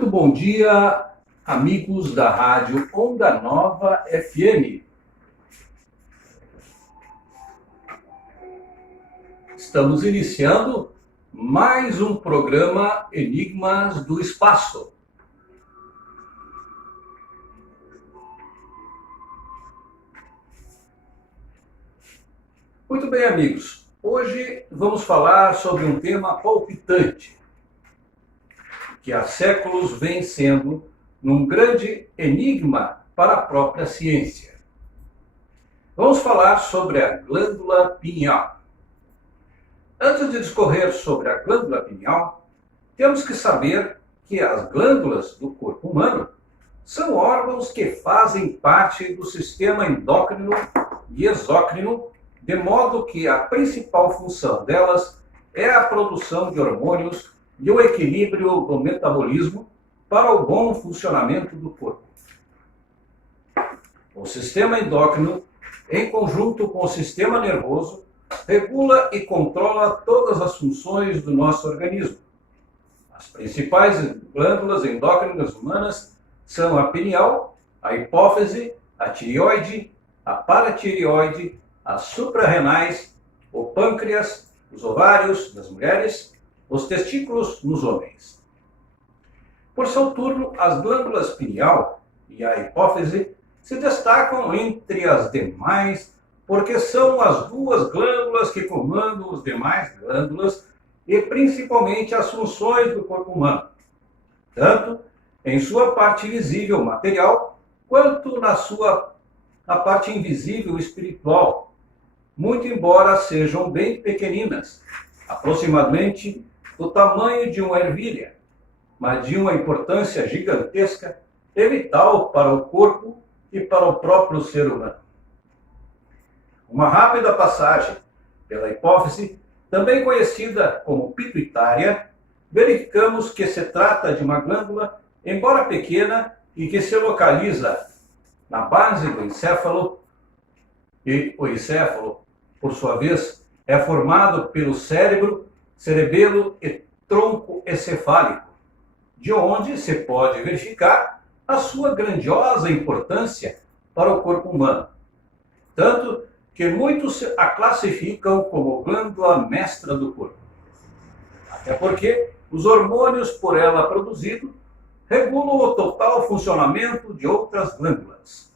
Muito bom dia, amigos da Rádio Onda Nova FM. Estamos iniciando mais um programa Enigmas do Espaço. Muito bem, amigos. Hoje vamos falar sobre um tema palpitante, que há séculos vem sendo um grande enigma para a própria ciência. Vamos falar sobre a glândula pineal. Antes de discorrer sobre a glândula pineal, temos que saber que as glândulas do corpo humano são órgãos que fazem parte do sistema endócrino e exócrino, de modo que a principal função delas é a produção de hormônios e o equilíbrio do metabolismo para o bom funcionamento do corpo. O sistema endócrino, em conjunto com o sistema nervoso, regula e controla todas as funções do nosso organismo. As principais glândulas endócrinas humanas são a pineal, a hipófise, a tireoide, a paratireoide, as suprarrenais, o pâncreas, os ovários das mulheres, os testículos nos homens. Por seu turno, as glândulas pineal e a hipófise se destacam entre as demais porque são as duas glândulas que comandam as demais glândulas e principalmente as funções do corpo humano, tanto em sua parte visível material quanto na parte invisível espiritual, muito embora sejam bem pequeninas, aproximadamente do tamanho de uma ervilha, mas de uma importância gigantesca e vital para o corpo e para o próprio ser humano. Uma rápida passagem pela hipófise, também conhecida como pituitária, verificamos que se trata de uma glândula, embora pequena, e que se localiza na base do encéfalo, e o encéfalo, por sua vez, é formado pelo cérebro, cerebelo e tronco encefálico, de onde se pode verificar a sua grandiosa importância para o corpo humano. Tanto que muitos a classificam como glândula mestra do corpo. Até porque os hormônios por ela produzidos regulam o total funcionamento de outras glândulas.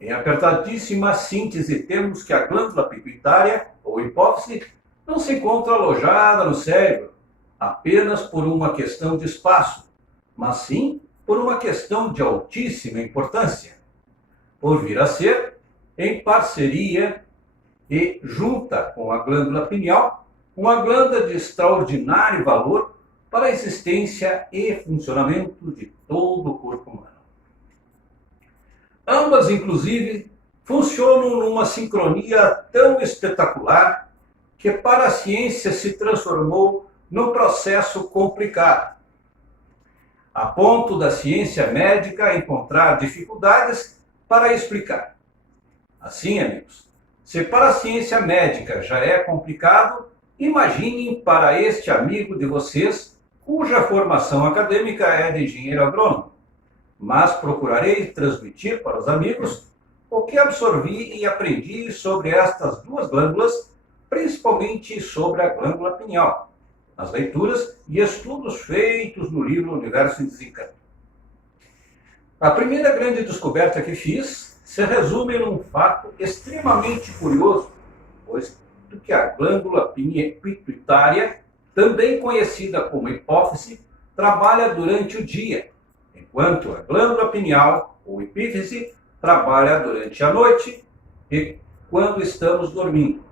Em apertadíssima síntese, temos que a glândula pituitária, ou hipófise, não se encontra alojada no cérebro apenas por uma questão de espaço, mas sim por uma questão de altíssima importância, por vir a ser, em parceria e junta com a glândula pineal, uma glândula de extraordinário valor para a existência e funcionamento de todo o corpo humano. Ambas, inclusive, funcionam numa sincronia tão espetacular que para a ciência se transformou num processo complicado, a ponto da ciência médica encontrar dificuldades para explicar. Assim, amigos, se para a ciência médica já é complicado, imaginem para este amigo de vocês, cuja formação acadêmica é de engenheiro agrônomo, mas procurarei transmitir para os amigos o que absorvi e aprendi sobre estas duas glândulas, principalmente sobre a glândula pineal, nas leituras e estudos feitos no livro Universo em Desencanto. A primeira grande descoberta que fiz se resume num fato extremamente curioso, pois que a glândula pituitária, também conhecida como hipófise, trabalha durante o dia, enquanto a glândula pineal, ou epífise, trabalha durante a noite e quando estamos dormindo.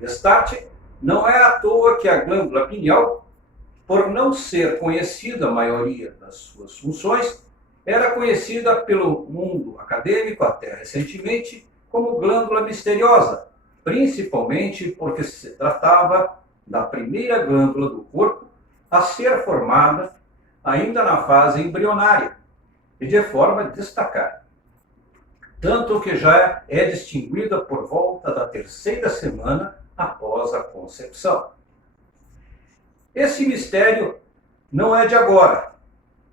Destaque, não é à toa que a glândula pineal, por não ser conhecida a maioria das suas funções, era conhecida pelo mundo acadêmico até recentemente como glândula misteriosa, principalmente porque se tratava da primeira glândula do corpo a ser formada ainda na fase embrionária e de forma destacada. Tanto que já é distinguida por volta da 3ª semana após a concepção. Esse mistério não é de agora,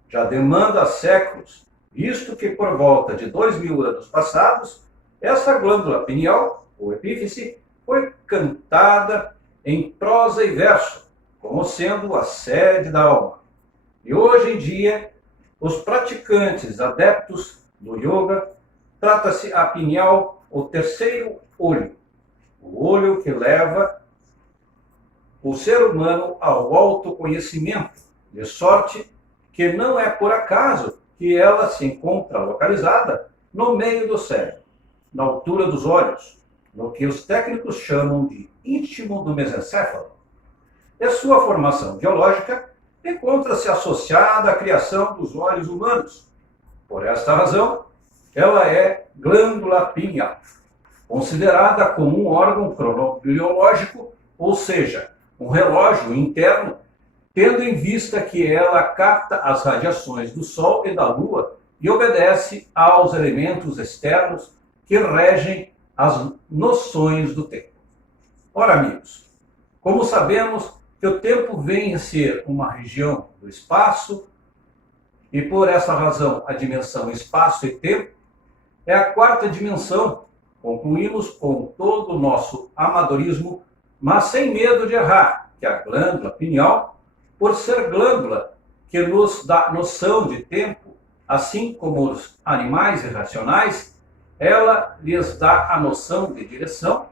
já demanda séculos, visto que por volta de 2000 anos passados, essa glândula pineal, ou epífise, foi cantada em prosa e verso, como sendo a sede da alma. E hoje em dia, os praticantes adeptos do yoga, trata-se a pineal, o terceiro olho, o olho que leva o ser humano ao autoconhecimento, de sorte que não é por acaso que ela se encontra localizada no meio do cérebro, na altura dos olhos, no que os técnicos chamam de íntimo do mesencéfalo. E sua formação biológica encontra-se associada à criação dos olhos humanos. Por esta razão, ela é glândula pineal, considerada como um órgão cronobiológico, ou seja, um relógio interno, tendo em vista que ela capta as radiações do Sol e da Lua e obedece aos elementos externos que regem as noções do tempo. Ora, amigos, como sabemos que o tempo vem a ser uma região do espaço, e por essa razão a dimensão espaço e tempo é a quarta dimensão, concluímos com todo o nosso amadorismo, mas sem medo de errar, que a glândula pineal, por ser glândula que nos dá noção de tempo, assim como os animais irracionais, ela lhes dá a noção de direção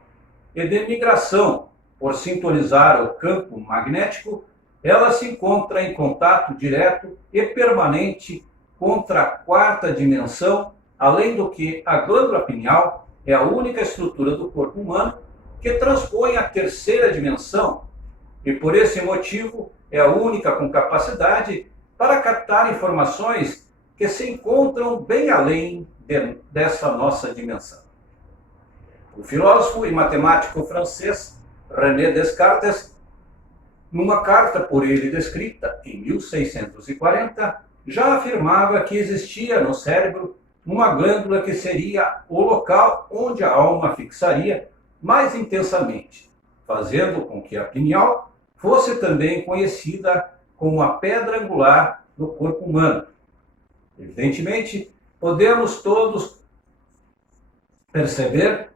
e de migração. Por sintonizar o campo magnético, ela se encontra em contato direto e permanente contra a quarta dimensão, além do que a glândula pineal é a única estrutura do corpo humano que transpõe a terceira dimensão e, por esse motivo, é a única com capacidade para captar informações que se encontram bem além dessa nossa dimensão. O filósofo e matemático francês René Descartes, numa carta por ele descrita em 1640, já afirmava que existia no cérebro uma glândula que seria o local onde a alma fixaria mais intensamente, fazendo com que a pineal fosse também conhecida como a pedra angular do corpo humano. Evidentemente, podemos todos perceber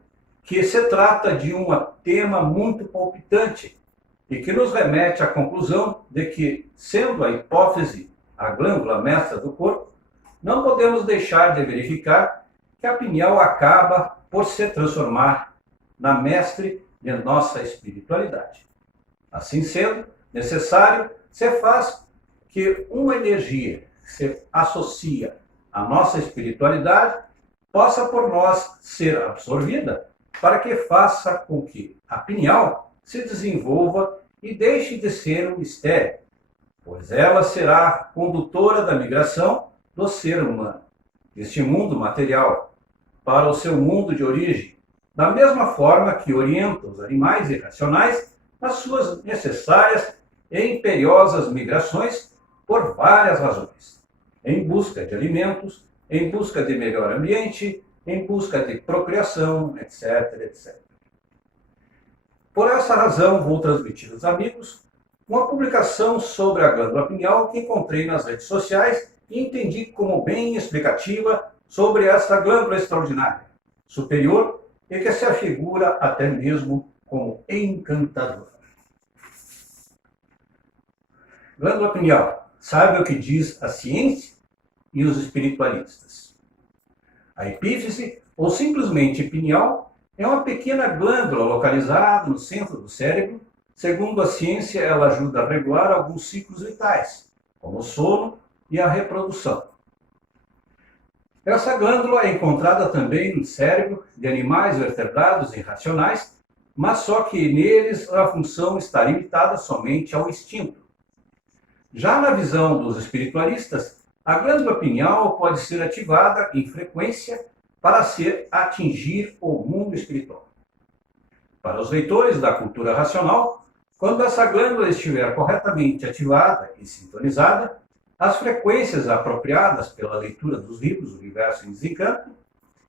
que se trata de um tema muito palpitante e que nos remete à conclusão de que, sendo a hipófise a glândula mestra do corpo, não podemos deixar de verificar que a pineal acaba por se transformar na mestre de nossa espiritualidade. Assim sendo, necessário se faz que uma energia que se associa à nossa espiritualidade possa por nós ser absorvida para que faça com que a pineal se desenvolva e deixe de ser um mistério, pois ela será condutora da migração do ser humano, deste mundo material, para o seu mundo de origem, da mesma forma que orienta os animais irracionais nas suas necessárias e imperiosas migrações por várias razões, em busca de alimentos, em busca de melhor ambiente, em busca de procriação, etc, etc. Por essa razão, vou transmitir aos amigos uma publicação sobre a glândula pineal que encontrei nas redes sociais e entendi como bem explicativa sobre essa glândula extraordinária, superior e que se afigura até mesmo como encantadora. Glândula pineal, sabe o que diz a ciência e os espiritualistas? A epífise, ou simplesmente pineal, é uma pequena glândula localizada no centro do cérebro. Segundo a ciência, ela ajuda a regular alguns ciclos vitais, como o sono e a reprodução. Essa glândula é encontrada também no cérebro de animais vertebrados e racionais, mas só que neles a função está limitada somente ao instinto. Já na visão dos espiritualistas, a glândula pineal pode ser ativada em frequência para atingir o mundo espiritual. Para os leitores da cultura racional, quando essa glândula estiver corretamente ativada e sintonizada, as frequências apropriadas pela leitura dos livros Universo em Desencanto,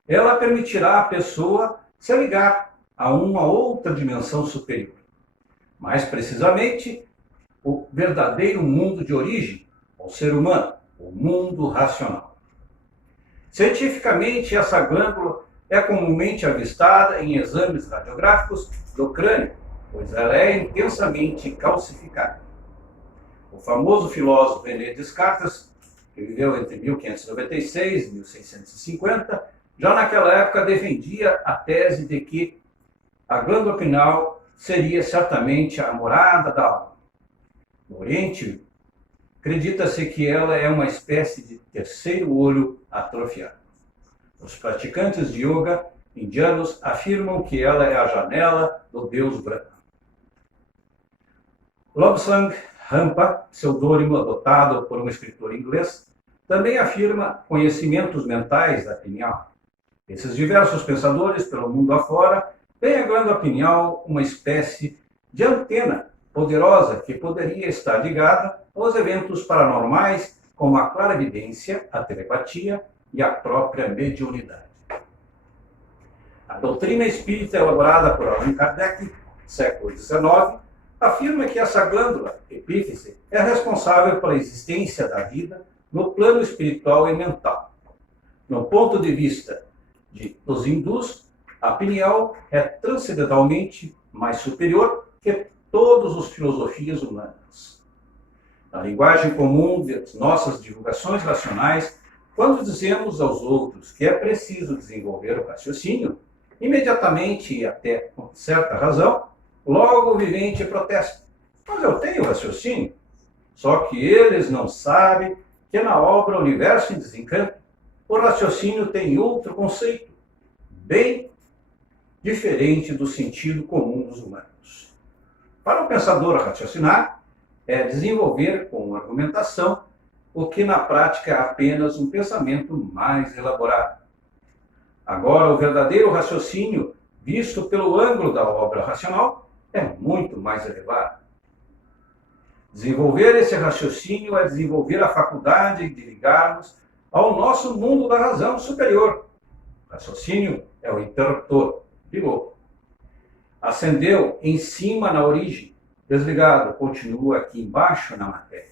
ela permitirá à pessoa se ligar a uma outra dimensão superior. Mais precisamente, o verdadeiro mundo de origem ao ser humano, o mundo racional. Cientificamente, essa glândula é comumente avistada em exames radiográficos do crânio, pois ela é intensamente calcificada. O famoso filósofo René Descartes, que viveu entre 1596 e 1650, já naquela época defendia a tese de que a glândula pineal seria certamente a morada da alma. No Oriente, acredita-se que ela é uma espécie de terceiro olho atrofiado. Os praticantes de yoga indianos afirmam que ela é a janela do Deus Brahma. Lobsang Rampa, pseudônimo adotado por um escritor inglês, também afirma conhecimentos mentais da pineal. Esses diversos pensadores pelo mundo afora veem a glândula pineal uma espécie de antena poderosa que poderia estar ligada aos eventos paranormais, como a clarividência, a telepatia e a própria mediunidade. A doutrina espírita elaborada por Allan Kardec, século XIX, afirma que essa glândula, epífise, é responsável pela existência da vida no plano espiritual e mental. No ponto de vista dos hindus, a pineal é transcendentalmente mais superior que todas as filosofias humanas. Na linguagem comum das nossas divulgações racionais, quando dizemos aos outros que é preciso desenvolver o raciocínio, imediatamente e até com certa razão, logo o vivente protesta. Mas eu tenho raciocínio. Só que eles não sabem que na obra Universo em Desencanto, o raciocínio tem outro conceito, bem diferente do sentido comum dos humanos. Para o pensador raciocinar, é desenvolver com argumentação o que na prática é apenas um pensamento mais elaborado. Agora, o verdadeiro raciocínio, visto pelo ângulo da obra racional, é muito mais elevado. Desenvolver esse raciocínio é desenvolver a faculdade de ligarmos ao nosso mundo da razão superior. O raciocínio é o interruptor, ligou. Acendeu em cima na origem, desligado, continua aqui embaixo na matéria.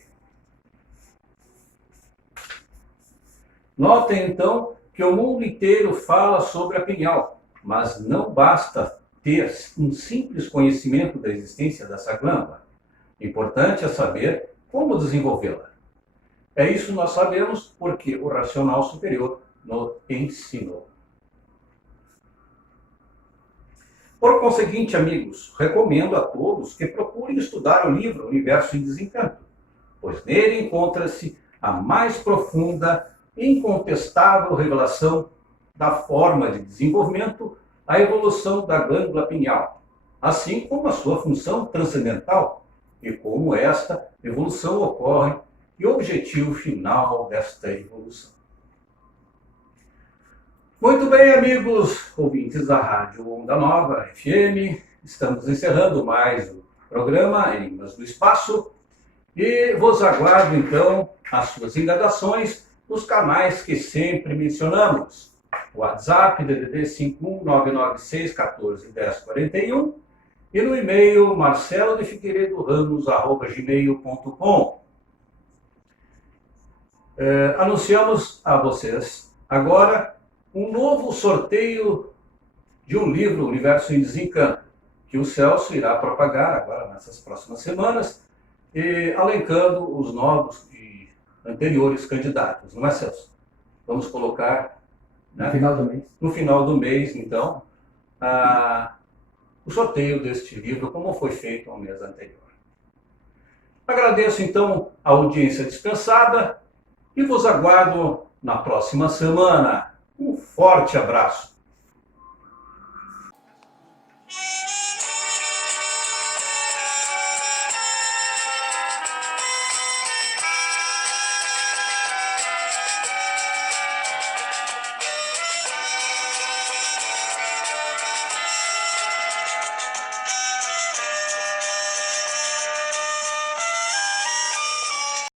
Notem então que o mundo inteiro fala sobre a pineal, mas não basta ter um simples conhecimento da existência dessa glândula. Importante é saber como desenvolvê-la. É isso que nós sabemos porque o racional superior nos ensinou. Por conseguinte, amigos, recomendo a todos que procurem estudar o livro Universo em Desencanto, pois nele encontra-se a mais profunda e incontestável revelação da forma de desenvolvimento, a evolução da glândula pineal, assim como a sua função transcendental e como esta evolução ocorre e o objetivo final desta evolução. Muito bem, amigos ouvintes da Rádio Onda Nova FM, estamos encerrando mais o programa Enigmas do Espaço e vos aguardo então as suas indagações nos canais que sempre mencionamos. WhatsApp DDD 51996141041 e no e-mail marcelodefigueiredo-ramos@gmail.com. Anunciamos a vocês agora um novo sorteio de um livro, Universo em Desencanto, que o Celso irá propagar agora nessas próximas semanas, alencando os novos e anteriores candidatos, não é, Celso? Vamos colocar, né, no final do mês, então, o sorteio deste livro, como foi feito no mês anterior. Agradeço, então, a audiência dispensada e vos aguardo na próxima semana. Um forte abraço.